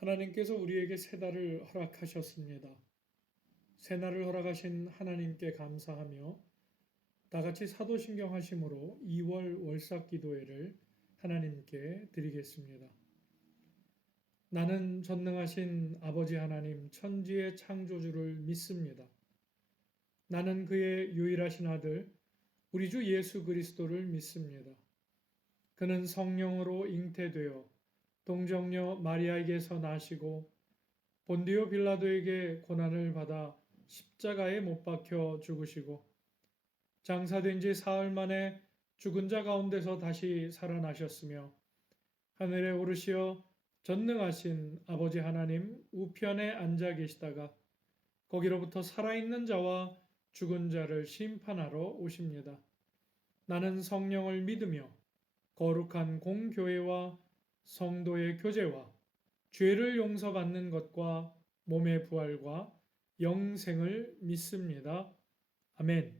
하나님께서 우리에게 새 달을 허락하셨습니다. 새 날을 허락하신 하나님께 감사하며 다 같이 사도신경 하심으로 2월 월삭 기도회를 하나님께 드리겠습니다. 나는 전능하신 아버지 하나님 천지의 창조주를 믿습니다. 나는 그의 유일하신 아들 우리 주 예수 그리스도를 믿습니다. 그는 성령으로 잉태되어 동정녀 마리아에게서 나시고 본디오 빌라도에게 고난을 받아 십자가에 못 박혀 죽으시고 장사된 지 사흘 만에 죽은 자 가운데서 다시 살아나셨으며 하늘에 오르시어 전능하신 아버지 하나님 우편에 앉아 계시다가 거기로부터 살아있는 자와 죽은 자를 심판하러 오십니다. 나는 성령을 믿으며 거룩한 공교회와 성도의 교제와 죄를 용서받는 것과 몸의 부활과 영생을 믿습니다. 아멘.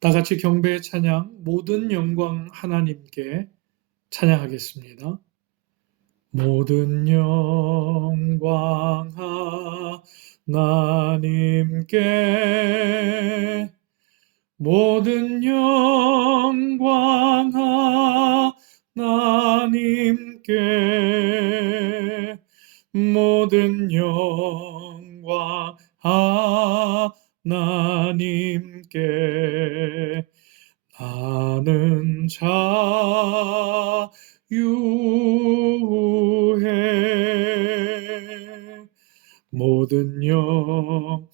다 같이 경배의 찬양 모든 영광 하나님께 찬양하겠습니다. 모든 영광 하나님께 모든 영광 하나님께 모든 영광 하나님께 나는 자유해 모든 영광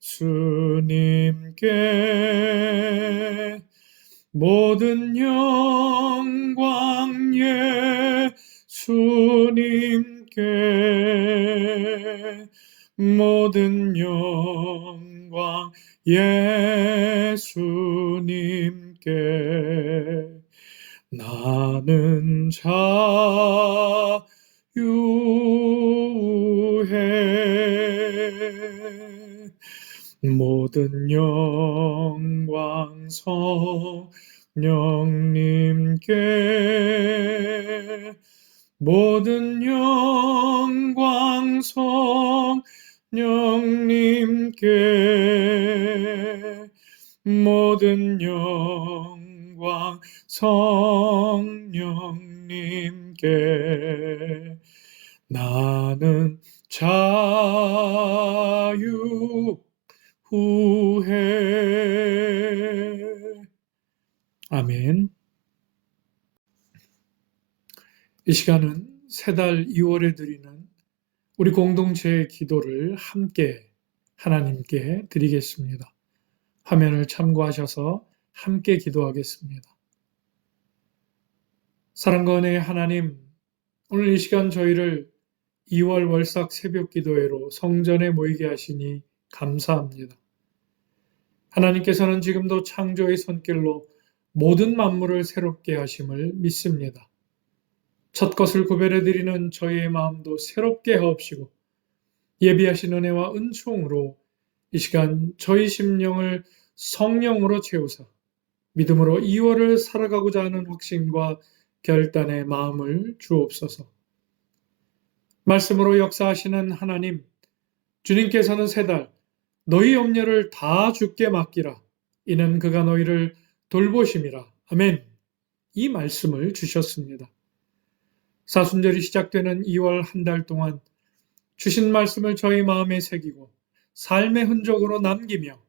예수님께 모든 영광 예수님께 모든 영광 예수님께 나는 자유해 모든 영광 성령님께 모든 영광 성령님께 모든 영광 성령님께 나는 자유해. 아멘. 이 시간은 새달 2월에 드리는 우리 공동체의 기도를 함께 하나님께 드리겠습니다. 화면을 참고하셔서 함께 기도하겠습니다. 사랑과 은혜의 하나님, 오늘 이 시간 저희를 2월 월삭 새벽 기도회로 성전에 모이게 하시니 감사합니다. 하나님께서는 지금도 창조의 손길로 모든 만물을 새롭게 하심을 믿습니다. 첫 것을 구별해 드리는 저희의 마음도 새롭게 하옵시고 예비하신 은혜와 은총으로 이 시간 저희 심령을 성령으로 채우사 믿음으로 2월을 살아가고자 하는 확신과 결단의 마음을 주옵소서. 말씀으로 역사하시는 하나님, 주님께서는 새 달 너희 염려를 다 주께 맡기라. 이는 그가 너희를 돌보심이라. 아멘. 이 말씀을 주셨습니다. 사순절이 시작되는 2월 한 달 동안 주신 말씀을 저희 마음에 새기고 삶의 흔적으로 남기며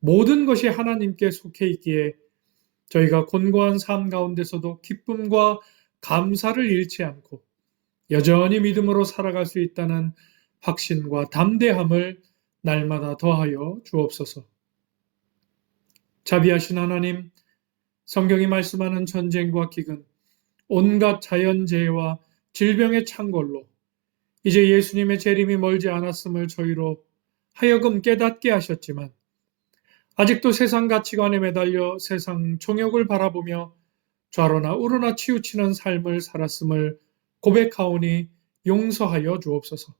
모든 것이 하나님께 속해 있기에 저희가 곤고한 삶 가운데서도 기쁨과 감사를 잃지 않고 여전히 믿음으로 살아갈 수 있다는 확신과 담대함을 날마다 더하여 주옵소서. 자비하신 하나님, 성경이 말씀하는 전쟁과 기근, 온갖 자연재해와 질병의 창궐로 이제 예수님의 재림이 멀지 않았음을 저희로 하여금 깨닫게 하셨지만 아직도 세상 가치관에 매달려 세상 종욕을 바라보며 좌로나 우로나 치우치는 삶을 살았음을 고백하오니 용서하여 주옵소서.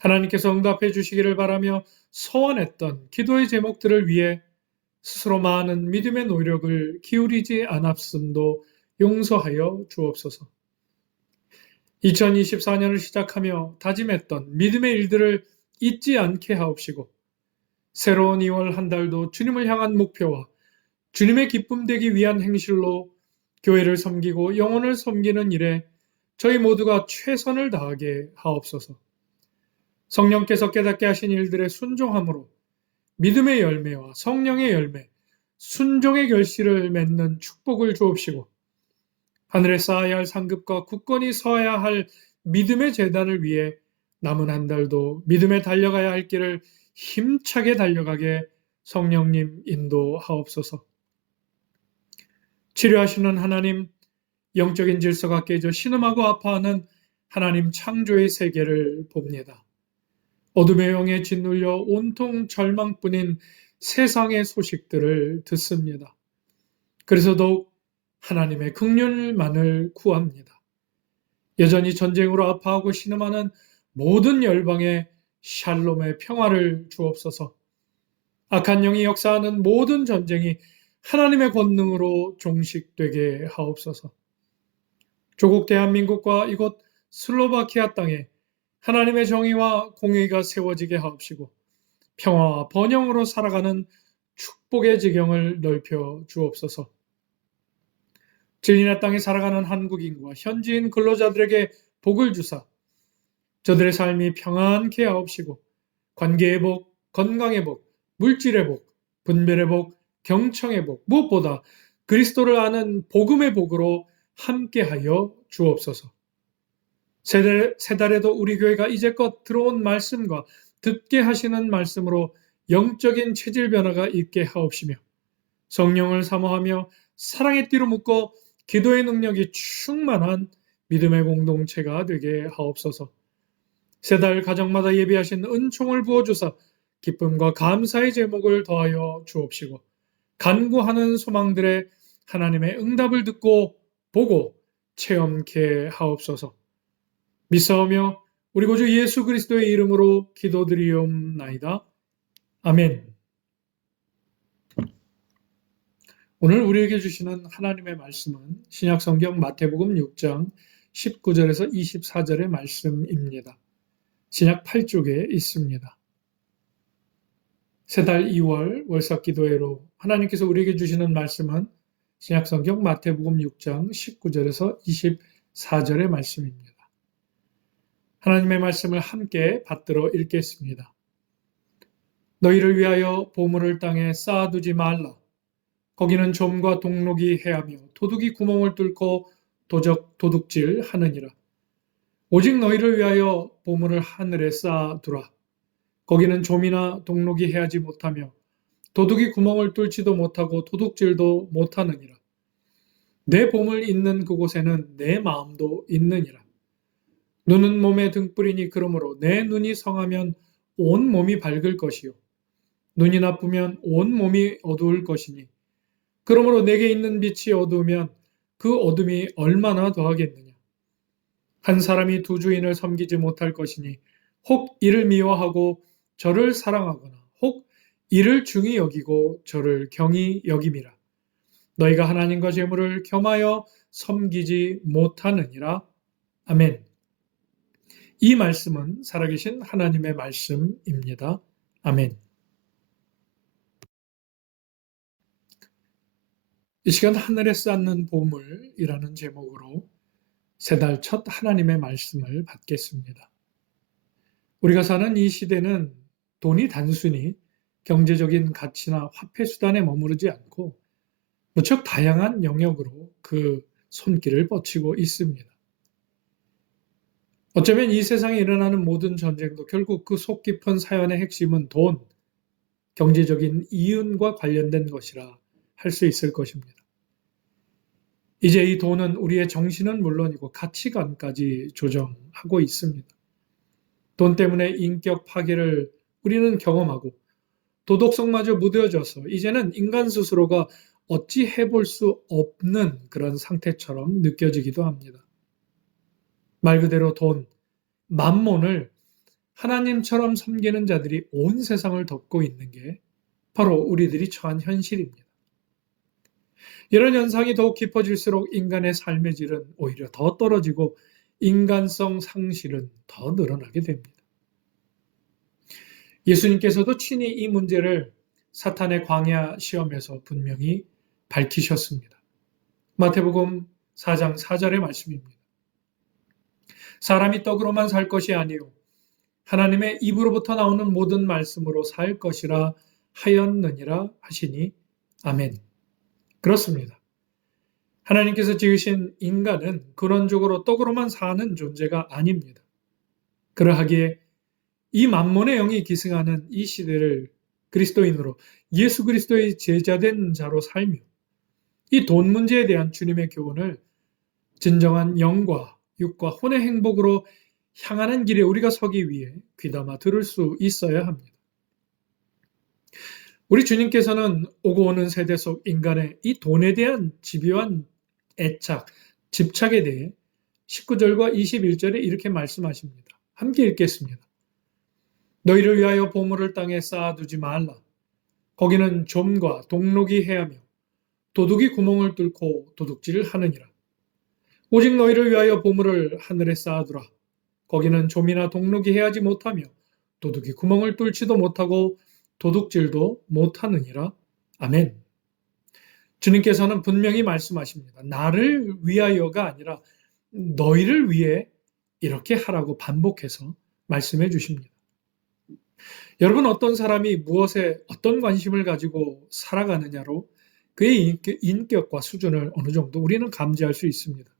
하나님께서 응답해 주시기를 바라며 소원했던 기도의 제목들을 위해 스스로 많은 믿음의 노력을 기울이지 않았음도 용서하여 주옵소서. 2024년을 시작하며 다짐했던 믿음의 일들을 잊지 않게 하옵시고, 새로운 2월 한 달도 주님을 향한 목표와 주님의 기쁨 되기 위한 행실로 교회를 섬기고 영혼을 섬기는 일에 저희 모두가 최선을 다하게 하옵소서. 성령께서 깨닫게 하신 일들의 순종함으로 믿음의 열매와 성령의 열매, 순종의 결실을 맺는 축복을 주옵시고, 하늘에 쌓아야 할 상급과 굳건히 서야 할 믿음의 재단을 위해 남은 한 달도 믿음에 달려가야 할 길을 힘차게 달려가게 성령님 인도하옵소서. 치료하시는 하나님, 영적인 질서가 깨져 신음하고 아파하는 하나님 창조의 세계를 봅니다. 어둠의 영에 짓눌려 온통 절망뿐인 세상의 소식들을 듣습니다. 그래서 더욱 하나님의 긍휼만을 구합니다. 여전히 전쟁으로 아파하고 신음하는 모든 열방에 샬롬의 평화를 주옵소서. 악한 영이 역사하는 모든 전쟁이 하나님의 권능으로 종식되게 하옵소서. 조국 대한민국과 이곳 슬로바키아 땅에 하나님의 정의와 공의가 세워지게 하옵시고, 평화와 번영으로 살아가는 축복의 지경을 넓혀 주옵소서. 진리의 땅에 살아가는 한국인과 현지인 근로자들에게 복을 주사 저들의 삶이 평안케 하옵시고, 관계의 복, 건강의 복, 물질의 복, 분별의 복, 경청의 복, 무엇보다 그리스도를 아는 복음의 복으로 함께하여 주옵소서. 세 달에도 우리 교회가 이제껏 들어온 말씀과 듣게 하시는 말씀으로 영적인 체질 변화가 있게 하옵시며, 성령을 사모하며 사랑의 띠로 묶어 기도의 능력이 충만한 믿음의 공동체가 되게 하옵소서. 세 달 가정마다 예비하신 은총을 부어주사 기쁨과 감사의 제목을 더하여 주옵시고, 간구하는 소망들의 하나님의 응답을 듣고 보고 체험케 하옵소서. 믿사오며 우리 구주 예수 그리스도의 이름으로 기도드리옵나이다. 아멘. 오늘 우리에게 주시는 하나님의 말씀은 신약성경 마태복음 6장 19절에서 24절의 말씀입니다. 신약 8쪽에 있습니다. 새달 2월 월삭기도회로 하나님께서 우리에게 주시는 말씀은 신약성경 마태복음 6장 19절에서 24절의 말씀입니다. 하나님의 말씀을 함께 받들어 읽겠습니다. 너희를 위하여 보물을 땅에 쌓아두지 말라. 거기는 좀과 동록이 해하며 도둑이 구멍을 뚫고 도둑질 하느니라. 오직 너희를 위하여 보물을 하늘에 쌓아두라. 거기는 좀이나 동록이 해하지 못하며 도둑이 구멍을 뚫지도 못하고 도둑질도 못하느니라. 내 보물 있는 그곳에는 내 마음도 있느니라. 눈은 몸의 등불이니 그러므로 내 눈이 성하면 온 몸이 밝을 것이요 눈이 나쁘면 온 몸이 어두울 것이니 그러므로 내게 있는 빛이 어두우면 그 어둠이 얼마나 더하겠느냐. 한 사람이 두 주인을 섬기지 못할 것이니 혹 이를 미워하고 저를 사랑하거나 혹 이를 중히 여기고 저를 경히 여김이라. 너희가 하나님과 재물을 겸하여 섬기지 못하느니라. 아멘. 이 말씀은 살아계신 하나님의 말씀입니다. 아멘. 이 시간 하늘에 쌓는 보물이라는 제목으로 세 달 첫 하나님의 말씀을 받겠습니다. 우리가 사는 이 시대는 돈이 단순히 경제적인 가치나 화폐 수단에 머무르지 않고 무척 다양한 영역으로 그 손길을 뻗치고 있습니다. 어쩌면 이 세상에 일어나는 모든 전쟁도 결국 그 속 깊은 사연의 핵심은 돈, 경제적인 이윤과 관련된 것이라 할 수 있을 것입니다. 이제 이 돈은 우리의 정신은 물론이고 가치관까지 조정하고 있습니다. 돈 때문에 인격 파괴를 우리는 경험하고 도덕성마저 무뎌져서 이제는 인간 스스로가 어찌 해볼 수 없는 그런 상태처럼 느껴지기도 합니다. 말 그대로 돈, 만몬을 하나님처럼 섬기는 자들이 온 세상을 덮고 있는 게 바로 우리들이 처한 현실입니다. 이런 현상이 더욱 깊어질수록 인간의 삶의 질은 오히려 더 떨어지고 인간성 상실은 더 늘어나게 됩니다. 예수님께서도 친히 이 문제를 사탄의 광야 시험에서 분명히 밝히셨습니다. 마태복음 4장 4절의 말씀입니다. 사람이 떡으로만 살 것이 아니요 하나님의 입으로부터 나오는 모든 말씀으로 살 것이라 하였느니라 하시니 아멘. 그렇습니다. 하나님께서 지으신 인간은 근원적으로 떡으로만 사는 존재가 아닙니다. 그러하기에 이 만몬의 영이 기승하는 이 시대를 그리스도인으로 예수 그리스도의 제자된 자로 살며 이 돈 문제에 대한 주님의 교훈을 진정한 영과 육과 혼의 행복으로 향하는 길에 우리가 서기 위해 귀담아 들을 수 있어야 합니다. 우리 주님께서는 오고 오는 세대 속 인간의 이 돈에 대한 집요한 애착, 집착에 대해 19절과 21절에 이렇게 말씀하십니다. 함께 읽겠습니다. 너희를 위하여 보물을 땅에 쌓아두지 말라. 거기는 좀과 동록이 해하며 도둑이 구멍을 뚫고 도둑질을 하느니라. 오직 너희를 위하여 보물을 하늘에 쌓아두라. 거기는 좀이나 동록이 해하지 못하며 도둑이 구멍을 뚫지도 못하고 도둑질도 못하느니라. 아멘. 주님께서는 분명히 말씀하십니다. 나를 위하여가 아니라 너희를 위해 이렇게 하라고 반복해서 말씀해 주십니다. 여러분, 어떤 사람이 무엇에 어떤 관심을 가지고 살아가느냐로 그의 인격과 수준을 어느 정도 우리는 감지할 수 있습니다.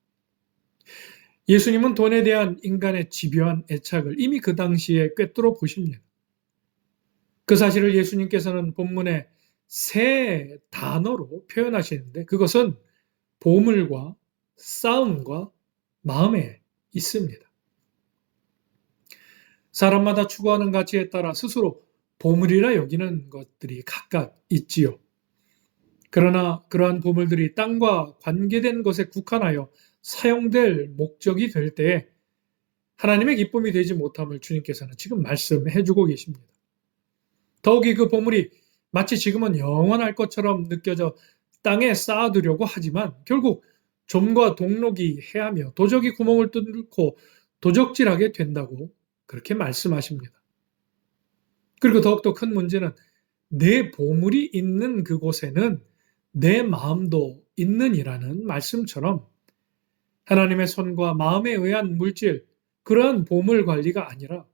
예수님은 돈에 대한 인간의 집요한 애착을 이미 그 당시에 꿰뚫어 보십니다. 그 사실을 예수님께서는 본문에 세 단어로 표현하시는데 그것은 보물과 싸움과 마음에 있습니다. 사람마다 추구하는 가치에 따라 스스로 보물이라 여기는 것들이 각각 있지요. 그러나 그러한 보물들이 땅과 관계된 것에 국한하여 사용될 목적이 될 때에 하나님의 기쁨이 되지 못함을 주님께서는 지금 말씀해 주고 계십니다. 더욱이 그 보물이 마치 지금은 영원할 것처럼 느껴져 땅에 쌓아두려고 하지만 결국 좀과 동록이 해하며 도적이 구멍을 뚫고 도적질하게 된다고 그렇게 말씀하십니다. 그리고 더욱더 큰 문제는 내 보물이 있는 그곳에는 내 마음도 있느니라는 말씀처럼 하나님의 손과 마음에 의한 물질, 그러한 보물 관리가 아니라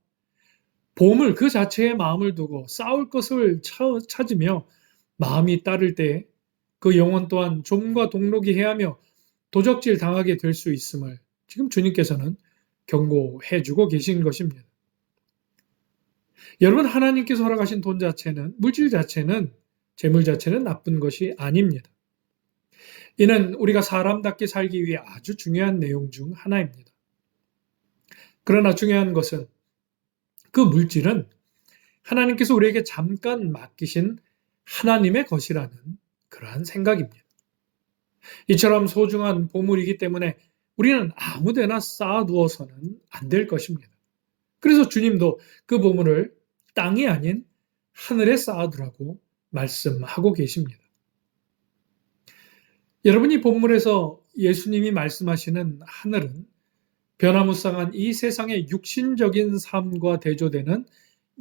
보물 그 자체에 마음을 두고 싸울 것을 찾으며 마음이 따를 때에 그 영혼 또한 좀과 동록이 해하며 도적질 당하게 될 수 있음을 지금 주님께서는 경고해 주고 계신 것입니다. 여러분, 하나님께서 허락하신 돈 자체는, 물질 자체는, 재물 자체는 나쁜 것이 아닙니다. 이는 우리가 사람답게 살기 위해 아주 중요한 내용 중 하나입니다. 그러나 중요한 것은 그 물질은 하나님께서 우리에게 잠깐 맡기신 하나님의 것이라는 그러한 생각입니다. 이처럼 소중한 보물이기 때문에 우리는 아무데나 쌓아두어서는 안 될 것입니다. 그래서 주님도 그 보물을 땅이 아닌 하늘에 쌓아두라고 말씀하고 계십니다. 여러분, 이 본문에서 예수님이 말씀하시는 하늘은 변화무쌍한 이 세상의 육신적인 삶과 대조되는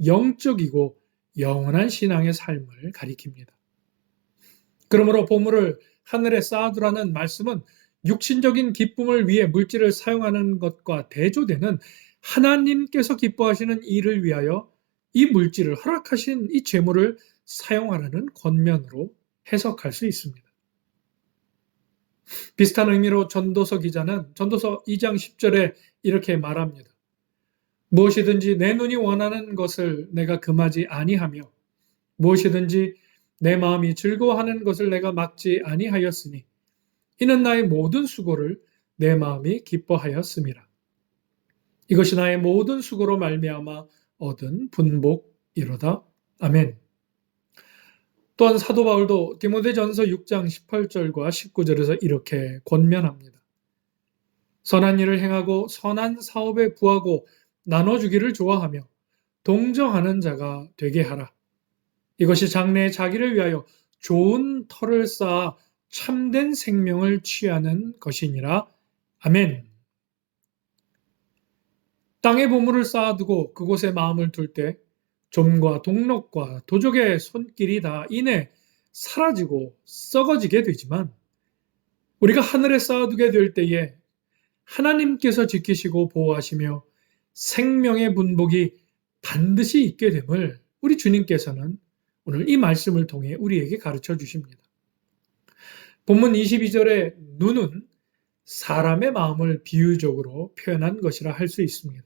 영적이고 영원한 신앙의 삶을 가리킵니다. 그러므로 보물을 하늘에 쌓아두라는 말씀은 육신적인 기쁨을 위해 물질을 사용하는 것과 대조되는 하나님께서 기뻐하시는 일을 위하여 이 물질을 허락하신 이 재물을 사용하라는 권면으로 해석할 수 있습니다. 비슷한 의미로 전도서 기자는 전도서 2장 10절에 이렇게 말합니다. 무엇이든지 내 눈이 원하는 것을 내가 금하지 아니하며 무엇이든지 내 마음이 즐거워하는 것을 내가 막지 아니하였으니 이는 나의 모든 수고를 내 마음이 기뻐하였음이라. 이것이 나의 모든 수고로 말미암아 얻은 분복이로다. 아멘. 또한 사도 바울도 디모데전서 6장 18절과 19절에서 이렇게 권면합니다. 선한 일을 행하고 선한 사업에 부하고 나눠주기를 좋아하며 동정하는 자가 되게 하라. 이것이 장래에 자기를 위하여 좋은 터를 쌓아 참된 생명을 취하는 것이니라. 아멘. 땅에 보물을 쌓아두고 그곳에 마음을 둘 때 좀과 동력과 도적의 손길이 다 이내 사라지고 썩어지게 되지만, 우리가 하늘에 쌓아두게 될 때에 하나님께서 지키시고 보호하시며 생명의 분복이 반드시 있게 됨을 우리 주님께서는 오늘 이 말씀을 통해 우리에게 가르쳐 주십니다. 본문 22절의 눈은 사람의 마음을 비유적으로 표현한 것이라 할 수 있습니다.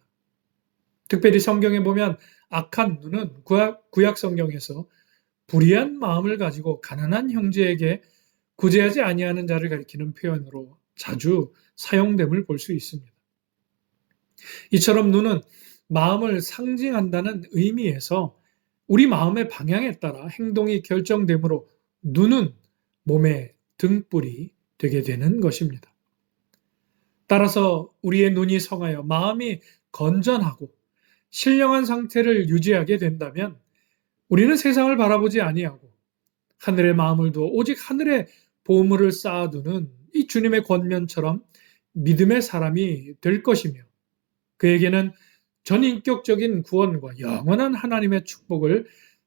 특별히 성경에 보면 악한 눈은 구약 성경에서 불의한 마음을 가지고 가난한 형제에게 구제하지 아니하는 자를 가리키는 표현으로 자주 사용됨을 볼 수 있습니다. 이처럼 눈은 마음을 상징한다는 의미에서 우리 마음의 방향에 따라 행동이 결정되므로 눈은 몸의 등불이 되게 되는 것입니다. 따라서 우리의 눈이 성하여 마음이 건전하고 신령한 상태를 유지하게 된다면 우리는 세상을 바라보지 아니하고 하늘의 마음을 두어 오직 하늘의 보물을 쌓아두는 이 주님의 권면처럼 믿음의 사람이 될 것이며, 그에게는 전인격적인 구원과 영원한 하나님의 축복을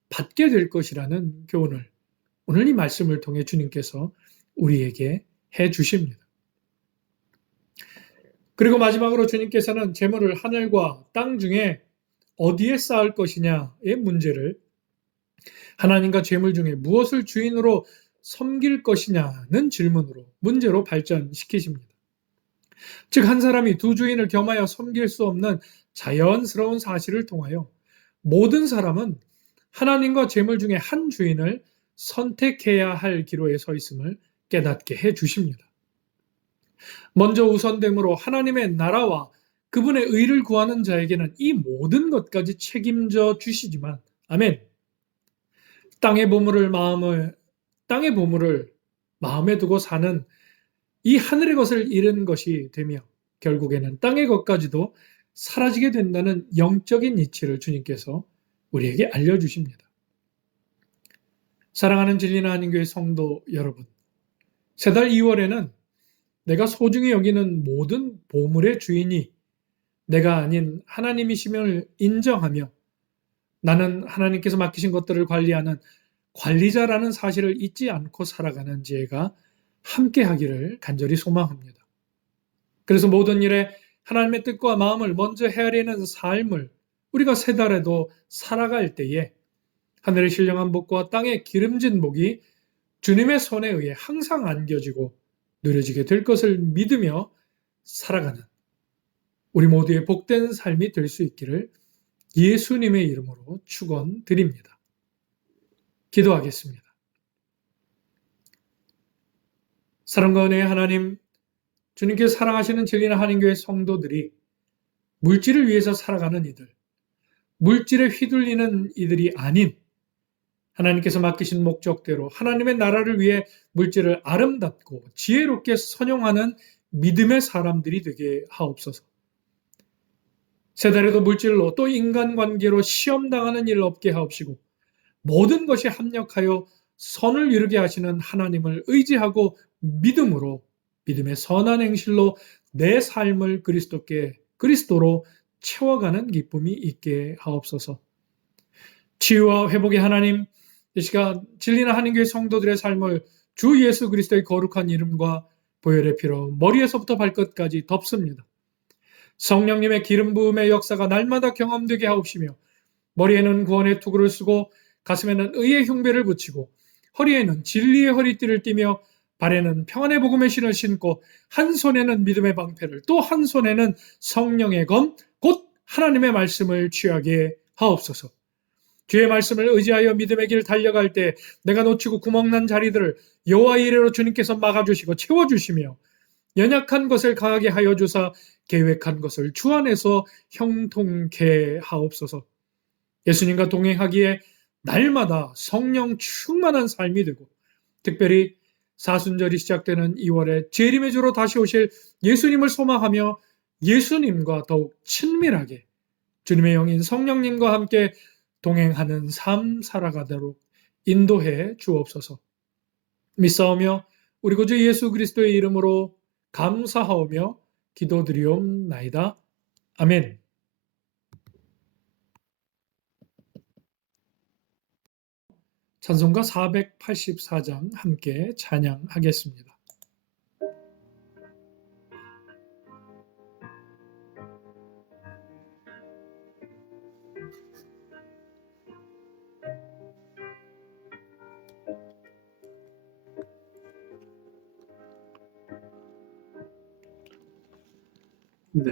받게 될 것이라는 교훈을 오늘 이 말씀을 통해 주님께서 우리에게 해 주십니다. 그리고 마지막으로 주님께서는 재물을 하늘과 땅 중에 어디에 쌓을 것이냐의 문제를 하나님과 재물 중에 무엇을 주인으로 섬길 것이냐는 질문으로, 문제로 발전시키십니다. 즉, 한 사람이 두 주인을 겸하여 섬길 수 없는 자연스러운 사실을 통하여 모든 사람은 하나님과 재물 중에 한 주인을 선택해야 할 기로에 서 있음을 깨닫게 해 주십니다. 먼저 우선됨으로 하나님의 나라와 그분의 의를 구하는 자에게는 이 모든 것까지 책임져 주시지만, 아멘. 땅의 보물을 마음에 두고 사는 이 하늘의 것을 잃은 것이 되며 결국에는 땅의 것까지도 사라지게 된다는 영적인 이치를 주님께서 우리에게 알려주십니다. 사랑하는 진리나 한인교회 성도 여러분, 새달 2월에는 내가 소중히 여기는 모든 보물의 주인이 내가 아닌 하나님이심을 인정하며 나는 하나님께서 맡기신 것들을 관리하는 관리자라는 사실을 잊지 않고 살아가는 지혜가 함께 하기를 간절히 소망합니다. 그래서 모든 일에 하나님의 뜻과 마음을 먼저 헤아리는 삶을 우리가 새 달에도 살아갈 때에 하늘의 신령한 복과 땅의 기름진 복이 주님의 손에 의해 항상 안겨지고 누려지게 될 것을 믿으며 살아가는 우리 모두의 복된 삶이 될 수 있기를 예수님의 이름으로 축원드립니다. 기도하겠습니다. 사랑과 은혜의 하나님, 주님께서 사랑하시는 진리나 한인교회 성도들이 물질을 위해서 살아가는 이들, 물질에 휘둘리는 이들이 아닌 하나님께서 맡기신 목적대로 하나님의 나라를 위해 물질을 아름답고 지혜롭게 선용하는 믿음의 사람들이 되게 하옵소서. 새달에도 물질로 또 인간관계로 시험당하는 일 없게 하옵시고 모든 것이 합력하여 선을 이루게 하시는 하나님을 의지하고 믿음으로 믿음의 선한 행실로 내 삶을 그리스도로 채워가는 기쁨이 있게 하옵소서. 치유와 회복의 하나님, 이 시간 진리나 한인교회 성도들의 삶을 주 예수 그리스도의 거룩한 이름과 보혈의 피로 머리에서부터 발끝까지 덮습니다. 성령님의 기름 부음의 역사가 날마다 경험되게 하옵시며 머리에는 구원의 투구를 쓰고 가슴에는 의의 흉배를 붙이고 허리에는 진리의 허리띠를 띠며 발에는 평안의 복음의 신을 신고 한 손에는 믿음의 방패를 또 한 손에는 성령의 검 곧 하나님의 말씀을 취하게 하옵소서. 주의 말씀을 의지하여 믿음의 길 달려갈 때 내가 놓치고 구멍난 자리들을 여호와의 이레로 주님께서 막아주시고 채워주시며 연약한 것을 강하게 하여 주사 계획한 것을 주 안에서 형통케 하옵소서. 예수님과 동행하기에 날마다 성령 충만한 삶이 되고 특별히 사순절이 시작되는 2월에 재림의 주로 다시 오실 예수님을 소망하며 예수님과 더욱 친밀하게 주님의 영인 성령님과 함께 동행하는 삶 살아가도록 인도해 주옵소서. 믿사오며 우리 구주 예수 그리스도의 이름으로 감사하오며 기도드리옵나이다. 아멘. 찬송가 484장 함께 찬양하겠습니다. 내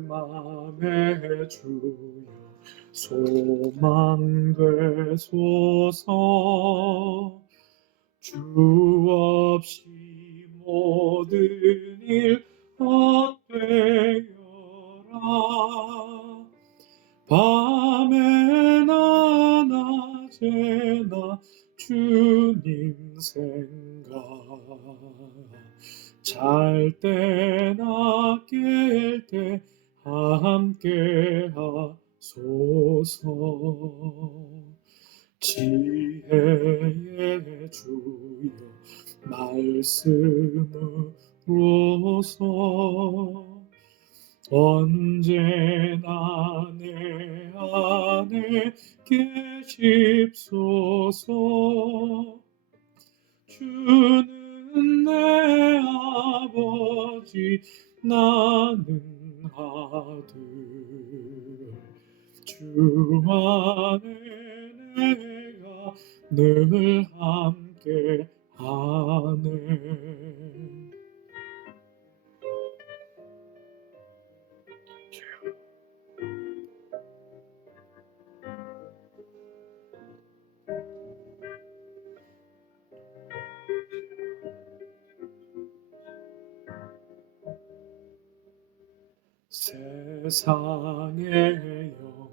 맘에 주여 소망 되소서. 주 없이 모든 일 헛되어라. 밤에나 낮에나 주님 생각, 잘 때나 깰 때 함께 하소서. 지혜의 주여 말씀으로서 언제나 내 안에 계십소서. 주는 내 아버지 나는 아들, 주 안에 내가 늘 함께 하네. 세상의 영광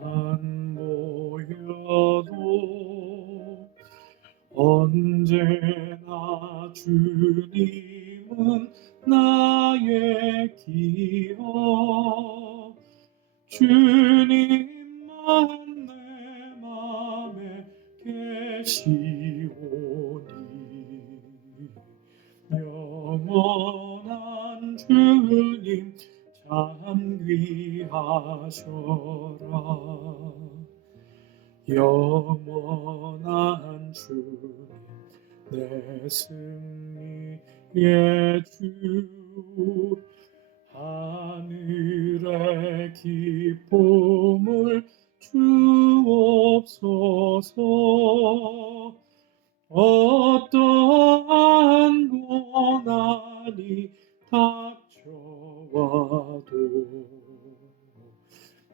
난 보여도 언제나 주님은 나의 기억. 주님만 내 맘에 계시오니 영원한 주님 참 귀하셔라. 영원한 주님 내 승리의 주, 하늘의 기쁨을 주옵소서. 어떠한 고난이 닥쳐와도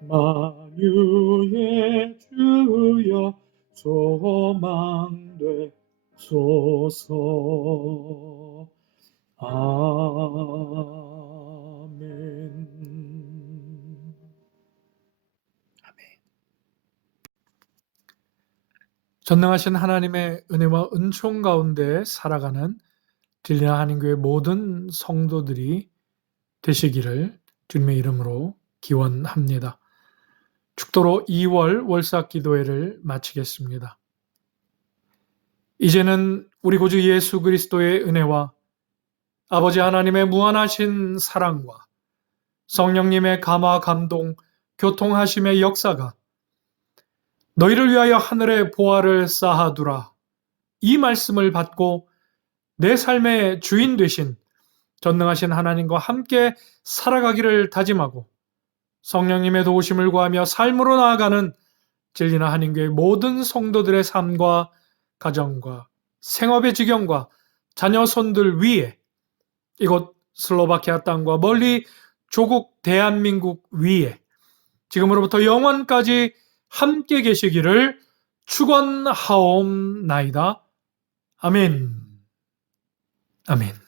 만유의 주여 소망되소서. 아멘. 전능하신 하나님의 은혜와 은총 가운데 살아가는 딜리나 한인교회 모든 성도들이 되시기를 주님의 이름으로 기원합니다. 축도로 2월 월삭 기도회를 마치겠습니다. 이제는 우리 구주 예수 그리스도의 은혜와 아버지 하나님의 무한하신 사랑과 성령님의 감화 감동 교통하심의 역사가 너희를 위하여 하늘에 보화를 쌓아두라, 이 말씀을 받고 내 삶의 주인 되신 전능하신 하나님과 함께 살아가기를 다짐하고 성령님의 도우심을 구하며 삶으로 나아가는 진리나 한인교회 모든 성도들의 삶과 가정과 생업의 지경과 자녀 손들 위에, 이곳 슬로바키아 땅과 멀리 조국 대한민국 위에 지금으로부터 영원까지 함께 계시기를 축원하옵나이다. 아멘. 아멘.